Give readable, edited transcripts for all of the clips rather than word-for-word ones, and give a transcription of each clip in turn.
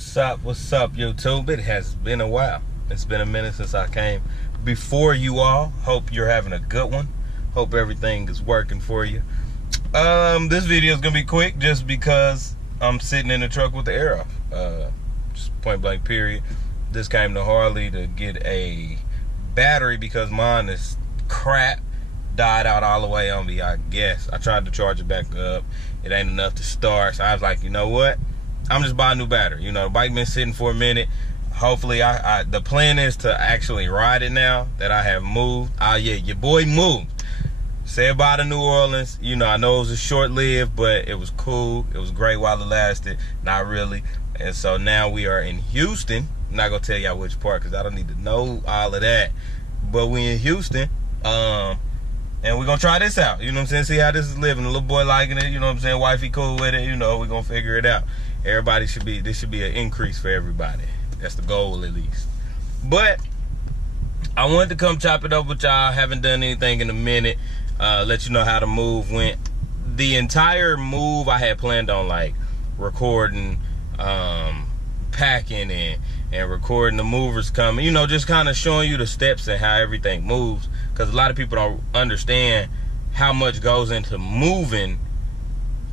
What's up, YouTube? It has been a while. It's been a minute since I came before you all. Hope you're having a good one. Hope everything is working for you. This video is gonna be quick just because I'm sitting in the truck with the air off. Just point blank period. Just came to Harley to get a battery because mine is crap. Died out all the way on me, I guess. I tried to charge it back up. It ain't enough to start. So I was like, you know what? I'm just buying a new battery. You know, the bike been sitting for a minute. Hopefully, the plan is to actually ride it now that I have moved. Yeah, your boy moved. Said bye to New Orleans. You know, I know it was a short-lived, but it was cool. It was great while it lasted. Not really. And so now we are in Houston. I'm not going to tell y'all which part because I don't need to know all of that. But we in Houston. And we're going to try this out. You know what I'm saying? See how this is living. The little boy liking it. You know what I'm saying? Wifey cool with it. You know, we're going to figure it out. This should be an increase for everybody. That's the goal, at least. But I wanted to come chop it up with y'all. Haven't done anything in a minute. Let you know how the move went. The entire move I had planned on, like, recording, packing, and recording the movers coming. You know, just kind of showing you the steps and how everything moves. Because a lot of people don't understand how much goes into moving.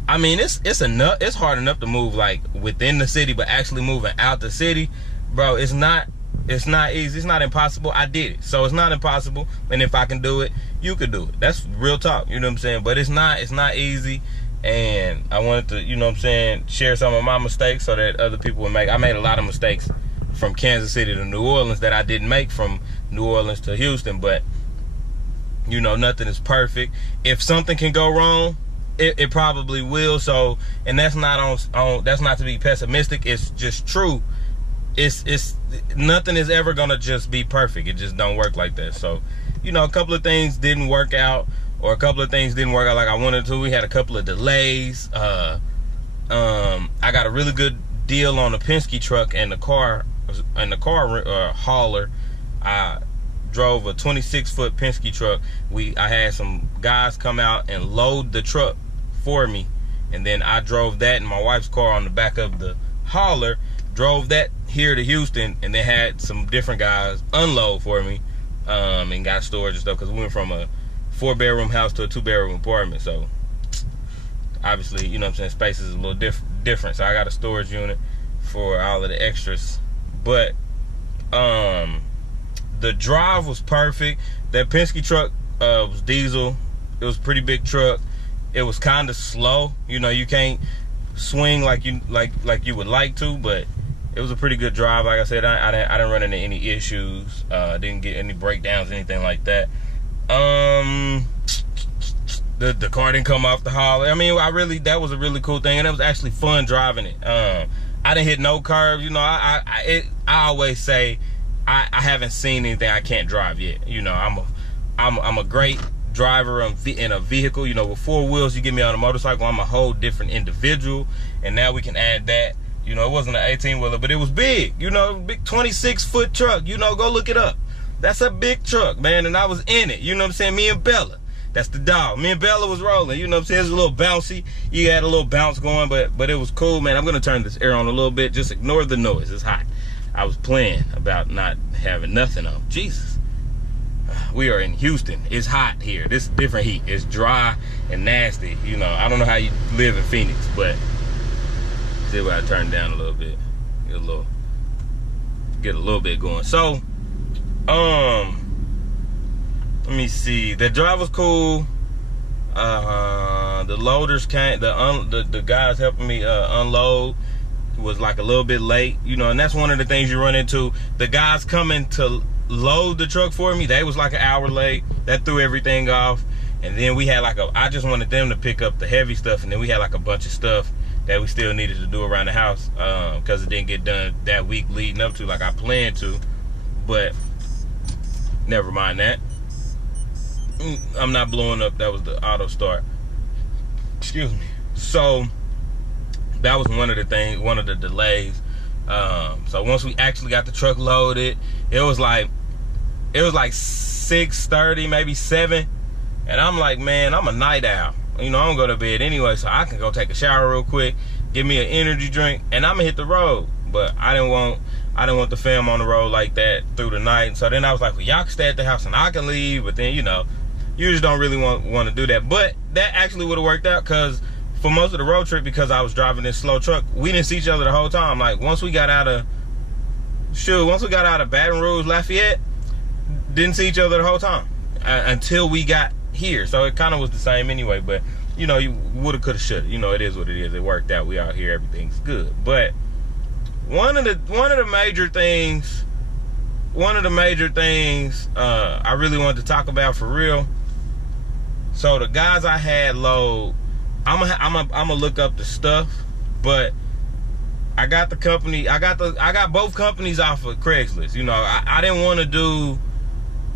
I mean, it's hard enough to move like within the city, but actually moving out the city, bro, it's not easy. It's not impossible. I did it, so it's not impossible. And if I can do it, you could do it. That's real talk. You know what I'm saying? But it's not easy. And I wanted to, you know what I'm saying, share some of my mistakes so that other people would make. I made a lot of mistakes from Kansas City to New Orleans that I didn't make from New Orleans to Houston. But you know, nothing is perfect. If something can go wrong, it probably will. So, and that's not that's not to be pessimistic. It's just true. It's nothing is ever gonna just be perfect. It just don't work like that. So, you know, a couple of things didn't work out, or a couple of things didn't work out like I wanted to. We had a couple of delays. I got a really good deal on the Penske truck and the car hauler. I drove a 26-foot Penske truck. I had some guys come out and load the truck for me, and then I drove that in my wife's car on the back of the hauler, drove that here to Houston, and then had some different guys unload for me, and got storage and stuff, because we went from a 4-bedroom house to a 2-bedroom apartment. So obviously, you know what I'm saying, space is a little different. So I got a storage unit for all of the extras. But the drive was perfect. That Penske truck was diesel. It was a pretty big truck. It was kind of slow. You know, you can't swing like you would like to, but it was a pretty good drive. Like I said, I didn't run into any issues. Didn't get any breakdowns, anything like that. The car didn't come off the hauler. I mean, that was a really cool thing, and it was actually fun driving it. I didn't hit no curves. You know, I always say I haven't seen anything I can't drive yet. You know, I'm a great driver in a vehicle. You know, with 4 wheels, you get me on a motorcycle, I'm a whole different individual. And now we can add that. You know, it wasn't an 18-wheeler, but it was big. You know, big 26-foot truck. You know, go look it up. That's a big truck, man. And I was in it. You know what I'm saying? Me and Bella. That's the dog. Me and Bella was rolling. You know what I'm saying? It's a little bouncy. You had a little bounce going, but it was cool, man. I'm going to turn this air on a little bit. Just ignore the noise. It's hot. I was playing about not having nothing on. Jesus. We are in Houston. It's hot here. This is different heat. It's dry and nasty. You know, I don't know how you live in Phoenix, but see if I turn down a little bit. Get a little bit going. So, let me see. The drive was cool. The loaders came. The guys helping me unload was like a little bit late, you know, and that's one of the things you run into. The guys coming to load the truck for me, they was like an hour late. That threw everything off. And then we had I just wanted them to pick up the heavy stuff, and then we had like a bunch of stuff that we still needed to do around the house, because it didn't get done that week leading up to like I planned to. But never mind that. I'm not blowing up. That was the auto start. Excuse me. So that was one of the delays. So once we actually got the truck loaded, it was like 6:30, maybe 7. And I'm like, man, I'm a night owl. You know, I'm gonna go to bed anyway, so I can go take a shower real quick, give me an energy drink, and I'm gonna hit the road. but I didn't want the fam on the road like that through the night. So then I was like, well, y'all can stay at the house and I can leave. But then, you know, you just don't really want to do that. But that actually would have worked out, because for most of the road trip, because I was driving this slow truck, we didn't see each other the whole time. Like once we got out of Baton Rouge, Lafayette, didn't see each other the whole time until we got here. So it kind of was the same anyway. But you know, you woulda, coulda, shoulda. You know, it is what it is. It worked out. We out here, everything's good. But one of the major things I really wanted to talk about for real. So the guys I had load, I'm gonna look up the stuff, but I got the company. I got both companies off of Craigslist. You know, I didn't want to do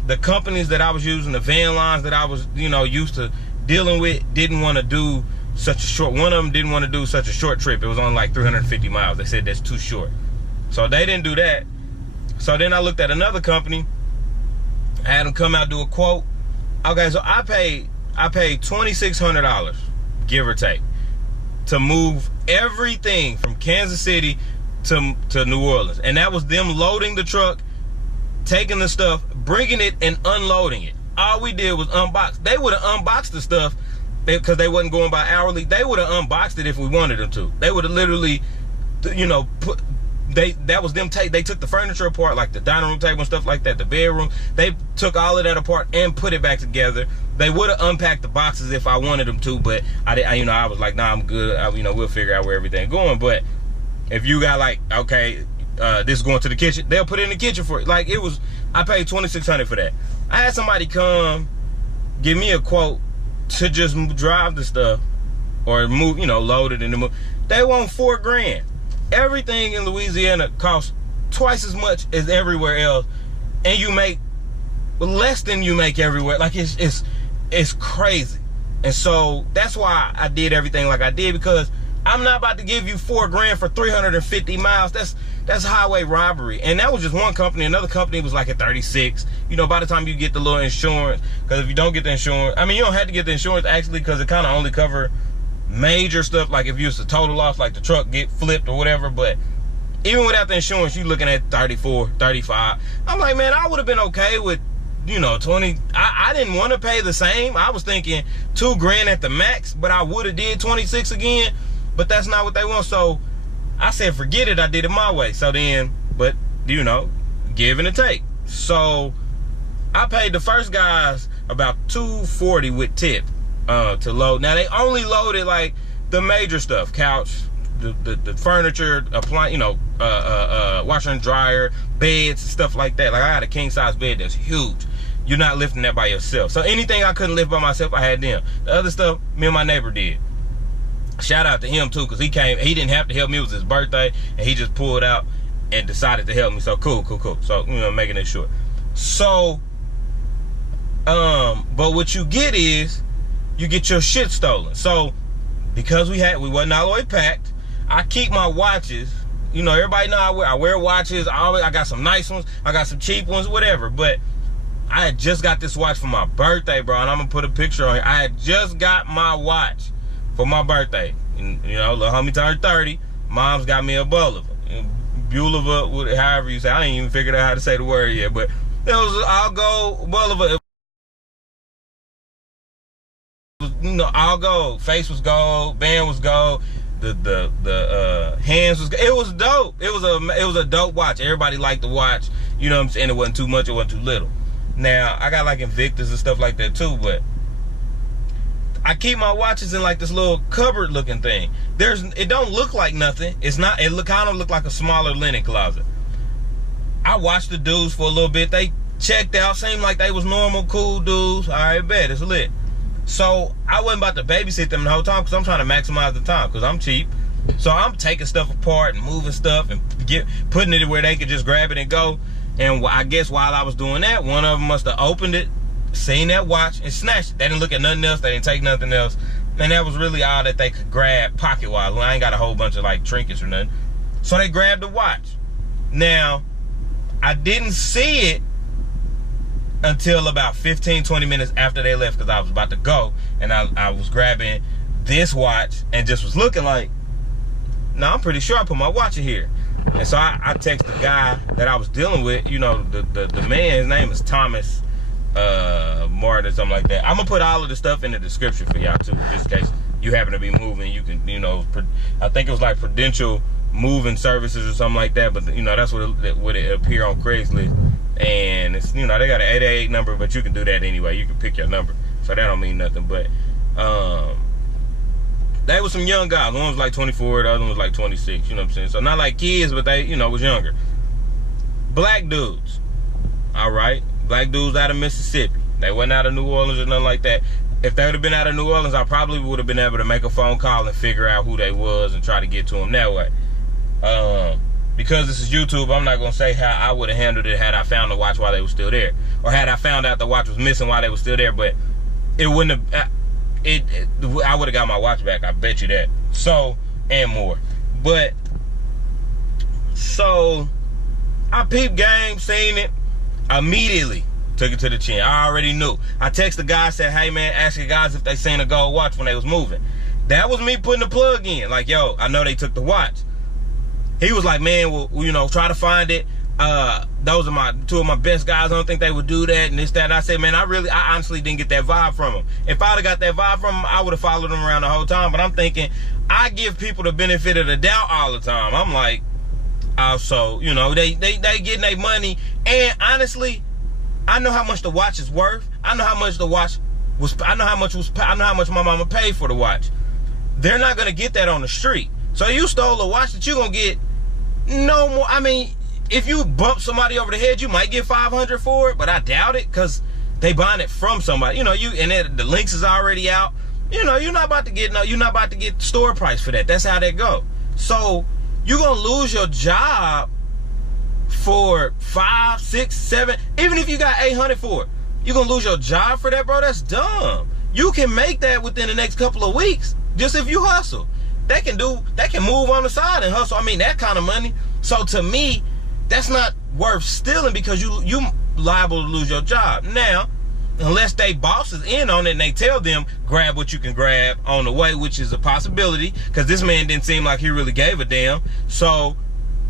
the companies that I was using, the van lines that I was, you know, used to dealing with. Didn't want to do such a short. One of them didn't want to do such a short trip. It was only like 350 miles. They said that's too short, so they didn't do that. So then I looked at another company. I had them come out, do a quote. Okay, so I paid $2,600, give or take, to move everything from Kansas City to New Orleans. And that was them loading the truck, taking the stuff, bringing it, and unloading it. All we did was unbox. They would have unboxed the stuff because they wasn't going by hourly. They would have unboxed it if we wanted them to. They would have literally, you know, that was them they took the furniture apart, like the dining room table and stuff like that, the bedroom. They took all of that apart and put it back together. They would have unpacked the boxes if I wanted them to, but I was like, nah, I'm good. You know, we'll figure out where everything's going. But if you got like, okay, this is going to the kitchen, they'll put it in the kitchen for it. Like I paid $2,600 for that. I had somebody come give me a quote to just drive the stuff or move, you know, load it in the move. They want $4,000. Everything in Louisiana costs twice as much as everywhere else, and you make less than you make everywhere. Like it's crazy. And so that's why I did everything like I did, because I'm not about to give you $4,000 for 350 miles. That's highway robbery. And that was just one company. Another company was like at 36. You know, by the time you get the little insurance, because if you don't get the insurance, I mean, you don't have to get the insurance actually, because it kind of only cover major stuff, like if you was a total loss, like the truck get flipped or whatever. But even without the insurance, you looking at 34, 35. I'm like, man, I would have been okay with, you know, 20. I didn't want to pay the same. I was thinking $2,000 at the max, but I would have did 26 again. But that's not what they want. So I said, forget it. I did it my way. So then, but you know, give and take. So I paid the first guys about $240 with tip to load. Now they only loaded like the major stuff: couch, the furniture, appliance, you know, washer and dryer, beds, stuff like that. Like I had a king size bed that's huge. You're not lifting that by yourself. So anything I couldn't lift by myself, I had them. The other stuff, me and my neighbor did. Shout out to him too, because he didn't have to help me. It was his birthday, and he just pulled out and decided to help me. So cool. So, you know, making it short. So, but what you get is, you get your shit stolen. So, because we wasn't all the way packed, I keep my watches. You know, everybody know I wear watches. I got some nice ones. I got some cheap ones, whatever. But I had just got this watch for my birthday, bro, and I'm gonna put a picture on here. I had just got my watch for my birthday. And, you know, little homie turned 30. Mom's got me a Bulova. Bulova, however you say. I didn't even figure out how to say the word yet, but it was all gold Bulova. You know, all gold. Face was gold. Band was gold. The hands was. It was dope. It was a dope watch. Everybody liked the watch. You know what I'm saying? It wasn't too much. It wasn't too little. Now I got like Invictus and stuff like that too, but I keep my watches in like this little cupboard looking thing. It don't look like nothing. It's not. It kind of look like a smaller linen closet. I watched the dudes for a little bit. They checked out. Seemed like they was normal, cool dudes. All right, bet it's lit. So I wasn't about to babysit them the whole time, because I'm trying to maximize the time, because I'm cheap. So I'm taking stuff apart and moving stuff and putting it where they could just grab it and go. And I guess while I was doing that, one of them must have opened it, seen that watch, and snatched it. They didn't look at nothing else. They didn't take nothing else. And that was really all that they could grab pocket-wise. I ain't got a whole bunch of like trinkets or nothing. So they grabbed the watch. Now, I didn't see it until about 15, 20 minutes after they left, because I was about to go, and I was grabbing this watch and just was looking like, no, I'm pretty sure I put my watch in here. And so I text the guy that I was dealing with, you know, the man, his name is Thomas Martin or something like that. I'm gonna put all of the stuff in the description for y'all too, just in case you happen to be moving. You can, you know, I think it was like Prudential Moving Services or something like that, but you know, that's what it appear on Craigslist. And it's, you know, they got an 888 number, but you can do that anyway. You can pick your number, so that don't mean nothing. But they was some young guys. One was like 24, the other one was like 26. You know what I'm saying? So not like kids, but they, you know, was younger. Black dudes. All right, black dudes out of Mississippi. They wasn't out of New Orleans or nothing like that. If they would have been out of New Orleans, I probably would have been able to make a phone call and figure out who they was and try to get to them that way. Because this is YouTube, I'm not going to say how I would have handled it had I found the watch while they were still there. Or had I found out the watch was missing while they were still there. But it wouldn't have... I would have got my watch back. I bet you that. So, and more. But, so, I peeped game, seen it, immediately took it to the chin. I already knew. I texted the guy, said, hey man, ask your guys if they seen a gold watch when they was moving. That was me putting the plug in. Like, yo, I know they took the watch. He was like, man, well, you know, try to find it. Those are two of my best guys. I don't think they would do that and this, that. And I said, man, I honestly didn't get that vibe from him. If I'd have got that vibe from him, I would have followed him around the whole time. But I'm thinking, I give people the benefit of the doubt all the time. I'm like, also, you know, they getting their money. And honestly, I know how much the watch is worth. I know how much the watch was. I know how much my mama paid for the watch. They're not gonna get that on the street. So you stole a watch that you're gonna get no more. I mean, if you bump somebody over the head, you might get $500 for it, but I doubt it, because they buying it from somebody. You know, the links is already out. You know, you're not about to get store price for that. That's how that go. So you're gonna lose your job for 5, 6, 7, even if you got 800 for it, you're gonna lose your job for that, bro. That's dumb. You can make that within the next couple of weeks, just if you hustle. They can move on the side and hustle. I mean, that kind of money. So to me, that's not worth stealing, because you liable to lose your job. Now, unless they bosses in on it and they tell them, grab what you can grab on the way, which is a possibility, because this man didn't seem like he really gave a damn. So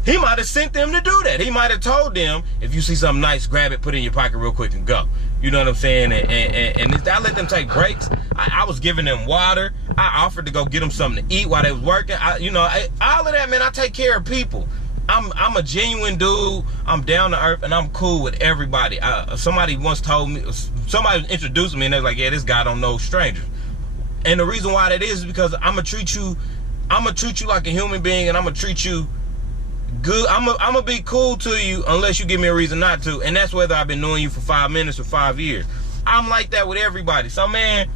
he might have sent them to do that. He might have told them, if you see something nice, grab it, put it in your pocket real quick and go. You know what I'm saying? And I let them take breaks. I was giving them water. I offered to go get them something to eat while they was working. All of that, man, I take care of people. I'm a genuine dude. I'm down to earth, and I'm cool with everybody. Somebody once told me, somebody introduced me, and they're like, yeah, this guy don't know strangers. And the reason why that is because I'm gonna treat you like a human being, and I'm gonna treat you good. I'm gonna be cool to you unless you give me a reason not to. And that's whether I've been knowing you for 5 minutes or 5 years. I'm like that with everybody. So, man,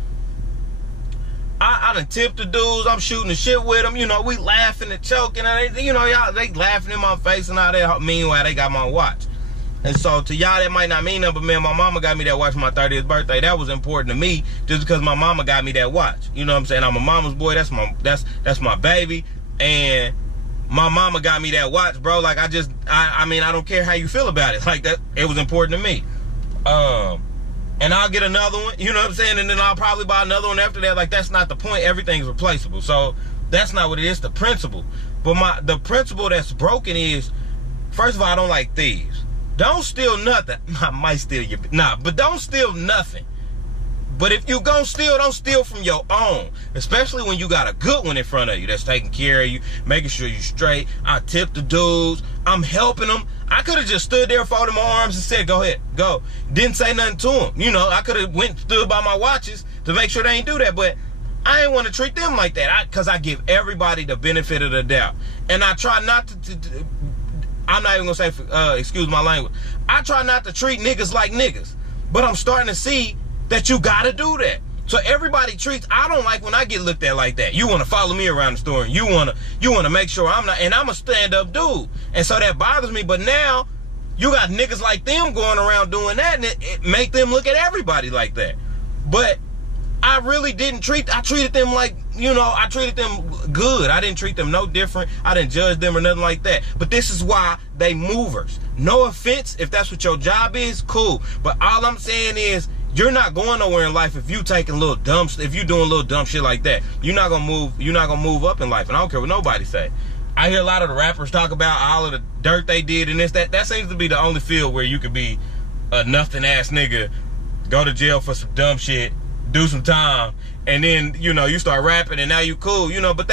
I done tipped the dudes. I'm shooting the shit with them. You know, we laughing and choking. And you know, y'all, they laughing in my face and all that. Meanwhile, they got my watch. And so to y'all, that might not mean nothing, but man, my mama got me that watch for my 30th birthday. That was important to me just because my mama got me that watch. You know what I'm saying? I'm a mama's boy. That's my baby. And my mama got me that watch, bro. Like, I mean, I don't care how you feel about it. Like, that, it was important to me. And I'll get another one, you know what I'm saying? And then I'll probably buy another one after that. Like, that's not the point. Everything's replaceable. So that's not what it is, the principle. But the principle that's broken is, first of all, I don't like thieves. Don't steal nothing. I might steal your, but don't steal nothing. But if you gon' steal, don't steal from your own. Especially when you got a good one in front of you that's taking care of you, making sure you straight. I tip the dudes. I'm helping them. I could have just stood there, folded my arms and said, go ahead, go. Didn't say nothing to them. You know, I could have stood by my watches to make sure they ain't do that. But I ain't want to treat them like that, because I give everybody the benefit of the doubt. And I try not to I'm not even going to say, excuse my language. I try not to treat niggas like niggas. But I'm starting to see that you got to do that. So everybody treats, I don't like when I get looked at like that. You want to follow me around the store, and you want to make sure I'm not, and I'm a stand-up dude. And so that bothers me. But now you got niggas like them going around doing that, and it make them look at everybody like that. But I really didn't I treated them like, you know, I treated them good. I didn't treat them no different. I didn't judge them or nothing like that. But this is why they movers. No offense, if that's what your job is, cool. But all I'm saying is, you're not going nowhere in life if you taking little dumb, if you doing little dumb shit like that. You're not gonna move up in life, and I don't care what nobody say. I hear a lot of the rappers talk about all of the dirt they did and this, that. That seems to be the only field where you could be a nothing-ass nigga, go to jail for some dumb shit, do some time, and then, you know, you start rapping and now you cool, you know, but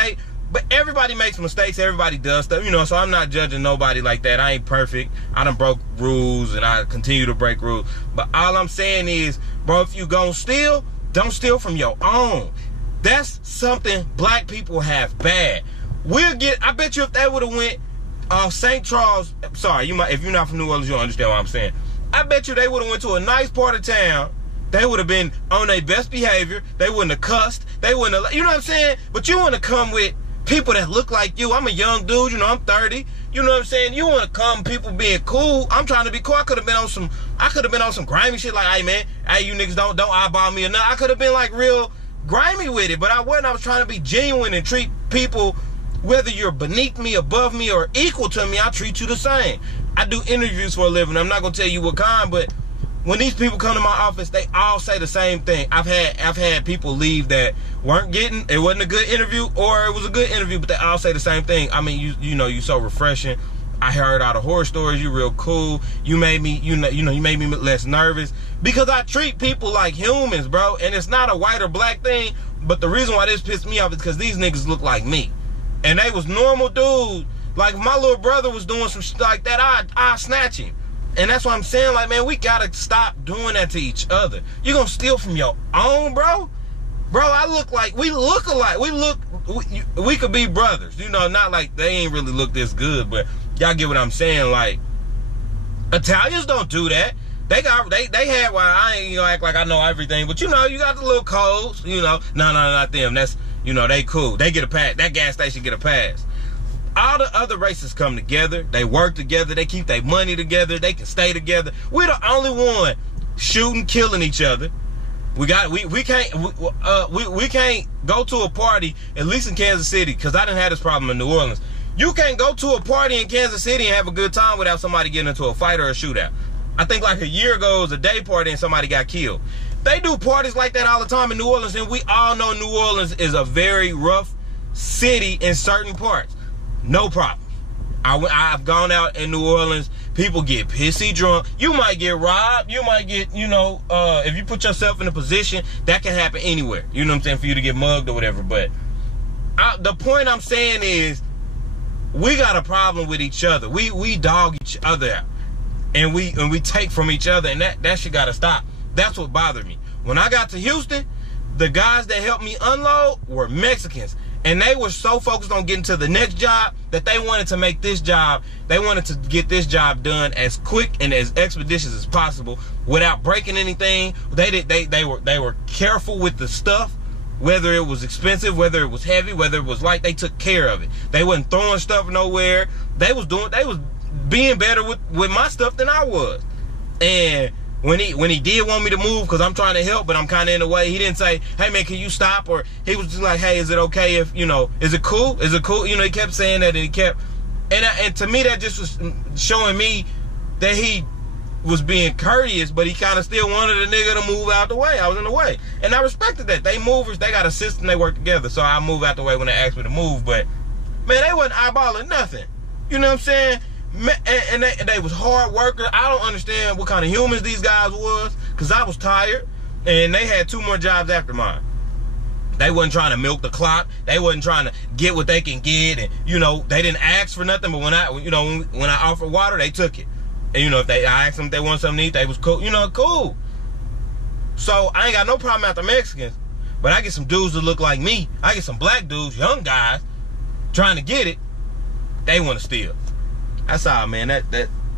everybody makes mistakes, everybody does stuff, you know, so I'm not judging nobody like that. I ain't perfect. I done broke rules and I continue to break rules. But all I'm saying is, bro, if you gon' steal, don't steal from your own. That's something black people have bad. I bet you if they would have went St. Charles, sorry, if you're not from New Orleans, you don't understand what I'm saying. I bet you they would have went to a nice part of town. They would have been on their best behavior. They wouldn't have cussed. They wouldn't have, you know what I'm saying? But you want to come with people that look like you. I'm a young dude, you know, I'm 30. You know what I'm saying? You want to come, people being cool. I'm trying to be cool. I could have been on some grimy shit like, hey man, hey, you niggas don't eyeball me or nothing. I could have been like real grimy with it, but I wasn't. I was trying to be genuine and treat people, whether you're beneath me, above me, or equal to me, I treat you the same. I do interviews for a living. I'm not gonna tell you what kind, but when these people come to my office, they all say the same thing. I've had people leave that it wasn't a good interview, or it was a good interview, but they all say the same thing. I mean, you know, you so refreshing. I heard all the horror stories. You real cool. You made me, you made me less nervous because I treat people like humans, bro. And it's not a white or black thing. But the reason why this pissed me off is because these niggas look like me, and they was normal dudes. Like if my little brother was doing some shit like that, I'd snatch him. And that's what I'm saying. Like, man, we gotta stop doing that to each other. You gonna steal from your own, bro? Bro, we look alike. We could be brothers. You know, not like they ain't really look this good, but y'all get what I'm saying. Like, Italians don't do that. They had, well, I ain't gonna act like I know everything, but you know, you got the little codes, you know. No, not them. That's, you know, they cool. They get a pass. That gas station get a pass. All the other races come together. They work together. They keep their money together. They can stay together. We're the only one shooting, killing each other. We can't go to a party, at least in Kansas City, because I didn't have this problem in New Orleans. You can't go to a party in Kansas City and have a good time without somebody getting into a fight or a shootout. I think like a year ago, it was a day party and somebody got killed. They do parties like that all the time in New Orleans, and we all know New Orleans is a very rough city in certain parts. No problem. I've gone out in New Orleans. People get pissy drunk. You might get robbed. You might get, you know, if you put yourself in a position, that can happen anywhere. You know what I'm saying? For you to get mugged or whatever. But the point I'm saying is, we got a problem with each other. We dog each other out. And we take from each other. And that shit gotta stop. That's what bothered me. When I got to Houston, the guys that helped me unload were Mexicans. And they were so focused on getting to the next job that they wanted to make this job, they wanted to get this job done as quick and as expeditious as possible without breaking anything. They were careful with the stuff, whether it was expensive, whether it was heavy, whether it was light, they took care of it. They wasn't throwing stuff nowhere. They was being better with my stuff than I was. And when he did want me to move, because I'm trying to help, but I'm kind of in the way, he didn't say, hey man, can you stop? Or he was just like, hey, is it okay if, you know, is it cool? Is it cool? You know, he kept saying that, and he kept, and to me, that just was showing me that he was being courteous, but he kind of still wanted a nigga to move out the way. I was in the way. And I respected that. They movers, they got a system, they work together. So I move out the way when they asked me to move, but man, they wasn't eyeballing nothing. You know what I'm saying? And they was hard workers. I don't understand what kind of humans these guys was, because I was tired, and they had 2 more jobs after mine. They wasn't trying to milk the clock. They wasn't trying to get what they can get, and you know, they didn't ask for nothing. But when I offered water, they took it. And you know, I asked them if they want something to eat, they was cool. You know, cool. So I ain't got no problem after Mexicans, but I get some dudes that look like me. I get some black dudes, young guys, trying to get it. They want to steal. That's all, man.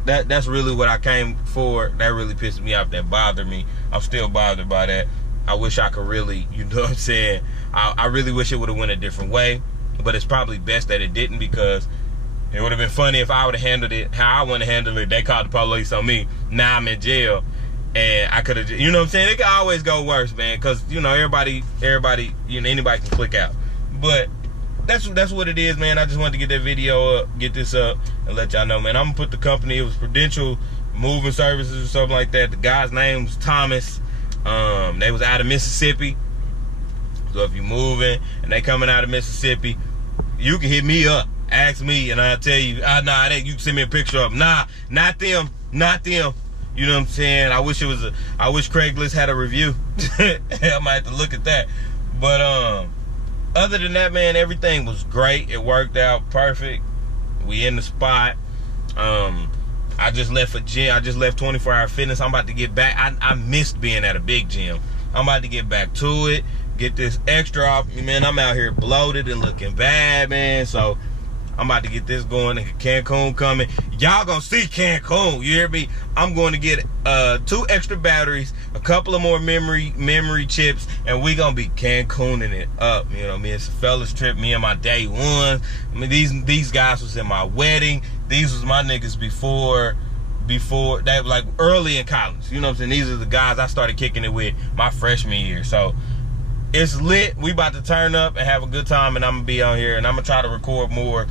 That's really what I came for. That really pissed me off. That bothered me. I'm still bothered by that. I wish I could really, you know what I'm saying? I really wish it would have went a different way. But it's probably best that it didn't, because it would have been funny if I would have handled it how I want to handle it. They called the police on me. Now I'm in jail. And I could have, you know what I'm saying? It could always go worse, man. Because, you know, everybody, you know, anybody can click out. But that's what it is, man. I just wanted to get that video up, get this up, and let y'all know, man. I'm gonna put the company, it was Prudential Moving Services or something like that. The guy's name was Thomas. They was out of Mississippi. So if you're moving and they coming out of Mississippi, you can hit me up. Ask me and I'll tell you, nah, you can send me a picture of them. Nah, not them. You know what I'm saying? I wish Craigslist had a review. I might have to look at that. But other than that, man, everything was great. It worked out perfect. We in the spot. I just left a gym. I just left 24 Hour Fitness. I'm about to get back. I missed being at a big gym. I'm about to get back to it. Get this extra off me, man. I'm out here bloated and looking bad, man. So I'm about to get this going. Cancun coming. Y'all gonna see Cancun. You hear me? I'm going to get 2 extra batteries, a couple of more memory chips, and we gonna be Cancuning it up. You know what I mean? It's a fellas trip. Me and my day one. I mean, these guys was in my wedding. These was my niggas before that, like early in college. You know what I'm saying? These are the guys I started kicking it with my freshman year. So it's lit. We about to turn up and have a good time, and I'm gonna be on here and I'm gonna try to record more.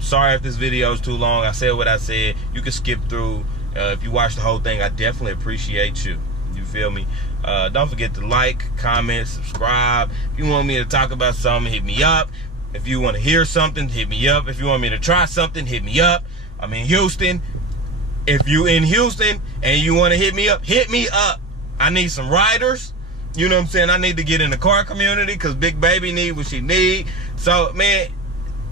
Sorry if this video is too long. I said what I said. You can skip through. If you watch the whole thing, I definitely appreciate you. You feel me? Don't forget to like, comment, subscribe. If you want me to talk about something, hit me up. If you want to hear something, hit me up. If you want me to try something, hit me up. I'm in Houston. If you in Houston and you want to hit me up, hit me up. I need some riders. You know what I'm saying? I need to get in the car community because Big Baby need what she need. So, man,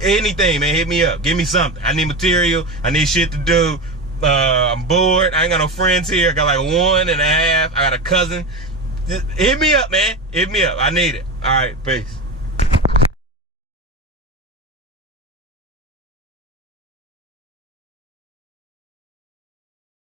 anything, man, hit me up. Give me something. I need material. I need shit to do. I'm bored. I ain't got no friends here. I got like 1.5. I got a cousin. Just hit me up, man. Hit me up. I need it. All right, peace.